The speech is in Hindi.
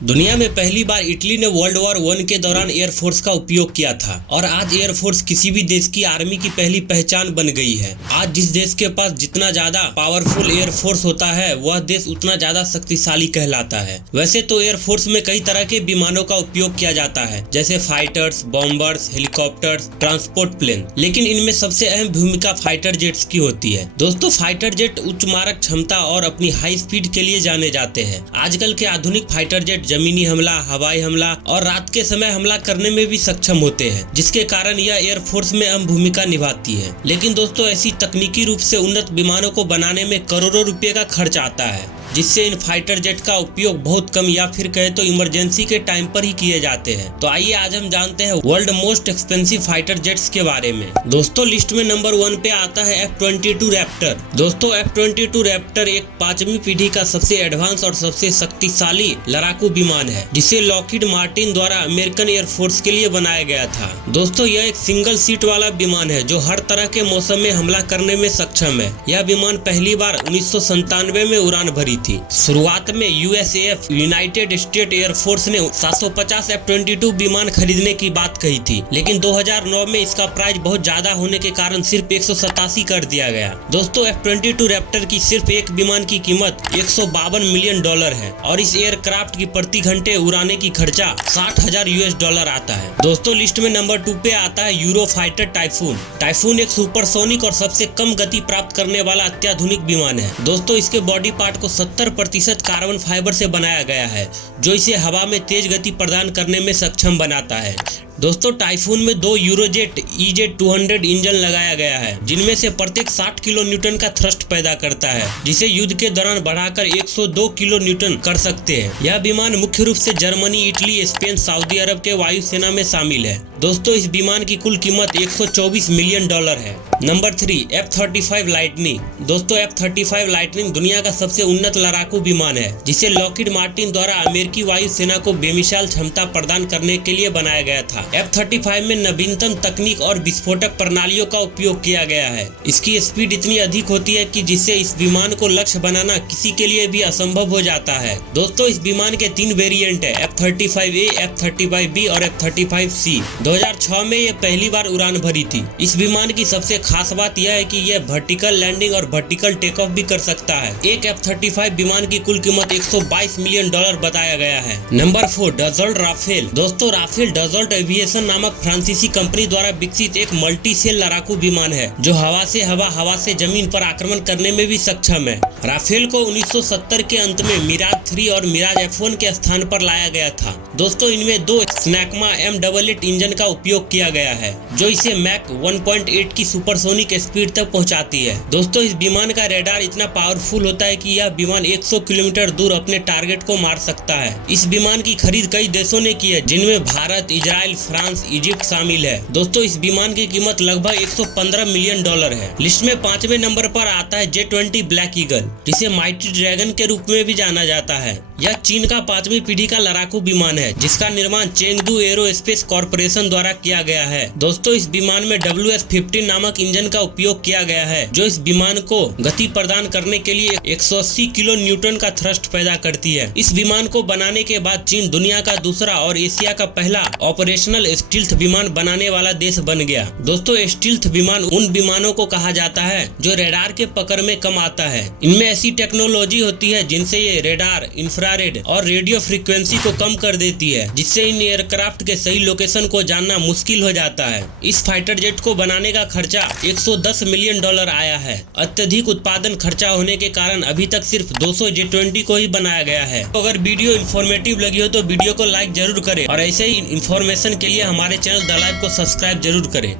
दुनिया में पहली बार इटली ने वर्ल्ड वॉर 1 के दौरान एयरफोर्स का उपयोग किया था और आज एयरफोर्स किसी भी देश की आर्मी की पहली पहचान बन गई है। आज जिस देश के पास जितना ज्यादा पावरफुल एयरफोर्स होता है वह देश उतना ज्यादा शक्तिशाली कहलाता है। वैसे तो एयरफोर्स में कई तरह के विमानों का उपयोग किया जाता है, जैसे fighters, bombers, helicopters, transport plane, लेकिन इनमें सबसे अहम भूमिका फाइटर जेट्स की होती है। दोस्तों, फाइटर जेट उच्च मारक क्षमता और अपनी हाई स्पीड के लिए जाने जाते हैं। आजकल के आधुनिक फाइटर जेट जमीनी हमला, हवाई हमला और रात के समय हमला करने में भी सक्षम होते हैं, जिसके कारण यह एयरफोर्स में अहम भूमिका निभाती है। लेकिन दोस्तों, ऐसी तकनीकी रूप से उन्नत विमानों को बनाने में करोड़ों रुपए का खर्च आता है, जिससे इन फाइटर जेट का उपयोग बहुत कम या फिर कहे तो इमरजेंसी के टाइम पर ही किए जाते हैं। तो आइए आज हम जानते हैं world most expensive fighter jets के बारे में। दोस्तों, लिस्ट में नंबर 1 पे आता है F-22 रैप्टर। दोस्तों, F-22 रैप्टर एक 5वीं पीढ़ी का सबसे एडवांस और सबसे शक्तिशाली लड़ाकू विमान है, जिसे लॉकहीड मार्टिन द्वारा अमेरिकन एयरफोर्स के लिए बनाया गया था। दोस्तों, यह एक सिंगल सीट वाला विमान है जो हर तरह के मौसम में हमला करने में सक्षम है। यह विमान पहली बार 1997 में उड़ान भरी थी। शुरुआत में USAF यूनाइटेड स्टेट एयरफोर्स ने 750 F-22 विमान खरीदने की बात कही थी, लेकिन 2009 में इसका प्राइस बहुत ज्यादा होने के कारण सिर्फ 187 कर दिया गया। दोस्तों, F-22 रैप्टर की सिर्फ एक विमान की कीमत $152 मिलियन है और इस एयरक्राफ्ट की प्रति घंटे उड़ाने की खर्चा $60,000 आता है। दोस्तों, लिस्ट में नंबर 2 पे आता है यूरो फाइटर टाइफून। टाइफून एक सुपरसोनिक और सबसे कम गति प्राप्त करने वाला अत्याधुनिक विमान है। दोस्तों, इसके बॉडी पार्ट को 70% कार्बन फाइबर से बनाया गया है, जो इसे हवा में तेज गति प्रदान करने में सक्षम बनाता है। दोस्तों, टाइफून में 2 यूरोजेट EJ-200 इंजन लगाया गया है, जिनमें से प्रत्येक 60 किलो न्यूटन का थ्रस्ट पैदा करता है, जिसे युद्ध के दौरान बढ़ाकर 102 किलो न्यूटन कर सकते हैं। यह विमान मुख्य रूप से जर्मनी, इटली, स्पेन, सऊदी अरब के वायुसेना में शामिल है। दोस्तों, इस विमान की कुल कीमत $124 मिलियन है। Number 3, F-35 lightning. दोस्तों, F-35 लाइटनिंग दुनिया का सबसे उन्नत लड़ाकू विमान है, जिसे लॉकहीड मार्टिन द्वारा अमेरिकी वायुसेना को बेमिसाल क्षमता प्रदान करने के लिए बनाया गया था। F-35 में नवीनतम तकनीक और विस्फोटक प्रणालियों का उपयोग किया गया है। इसकी स्पीड इतनी अधिक होती है कि जिससे इस विमान को लक्ष्य बनाना किसी के लिए भी असंभव हो जाता है। दोस्तों, इस विमान के 3 वेरिएंट है, F-35A, F-35B और F-35C। 2006 में ये पहली बार उड़ान भरी थी। इस विमान की सबसे खास बात यह है कि यह वर्टिकल लैंडिंग और वर्टिकल टेक ऑफ भी कर सकता है। एक F-35 विमान की कुल कीमत $122 मिलियन बताया गया है। Number 4, Dassault Rafale. दोस्तों, राफेल डसॉल्ट एविएशन नामक फ्रांसीसी कंपनी द्वारा विकसित एक मल्टी सेल लड़ाकू विमान है, जो हवा से हवा, हवा से जमीन पर आक्रमण करने में भी सक्षम है। राफेल को 1970 के अंत में मिराज 3 और मिराज F1 के स्थान पर लाया गया था। दोस्तों, इनमें 2 स्नैकमा M88 इंजन का उपयोग किया गया है, जो इसे मैक 1.8 की सुपरसोनिक स्पीड तक पहुंचाती है। दोस्तों, इस विमान का रेडार इतना पावरफुल होता है कि यह विमान 100 किलोमीटर दूर अपने टारगेट को मार सकता है। इस विमान की खरीद कई देशों ने की है, जिनमें भारत, इजराइल, फ्रांस, इजिप्ट शामिल है। दोस्तों, इस विमान की कीमत लगभग $115 मिलियन है। लिस्ट में 5वें नंबर पर आता है J-20 ब्लैक ईगल, जिसे माइटी ड्रैगन के रूप में भी जाना जाता है। यह चीन का 5वीं पीढ़ी का लड़ाकू विमान है, जिसका निर्माण चेंगडू एरोस्पेस कॉर्पोरेशन द्वारा किया गया है। दोस्तों, इस विमान में WS-15 नामक इंजन का उपयोग किया गया है, जो इस विमान को गति प्रदान करने के लिए 180 किलो न्यूटन का थ्रस्ट पैदा करती है। इस विमान को बनाने के बाद चीन दुनिया का दूसरा और एशिया का पहला ऑपरेशनल स्टील्थ विमान बनाने वाला देश बन गया। दोस्तों, स्टील्थ विमान उन विमानों को कहा जाता है जो रेडार के पकड़ में कम आता है। इनमें ऐसी टेक्नोलॉजी होती है जिनसे ये रेडार, इंफ्रारेड और रेडियो फ्रीक्वेंसी को कम कर देती है, जिससे इन एयरक्राफ्ट के सही लोकेशन को जानना मुश्किल हो जाता है। इस फाइटर जेट को बनाने का खर्चा $110 मिलियन आया है। अत्यधिक उत्पादन खर्चा होने के कारण अभी तक सिर्फ 200 J-20 को ही बनाया गया है। तो अगर वीडियो इन्फॉर्मेटिव लगी हो तो वीडियो को लाइक जरूर करें और ऐसे ही इन्फॉर्मेशन के लिए हमारे चैनल द लाइव को सब्सक्राइब जरूर करें।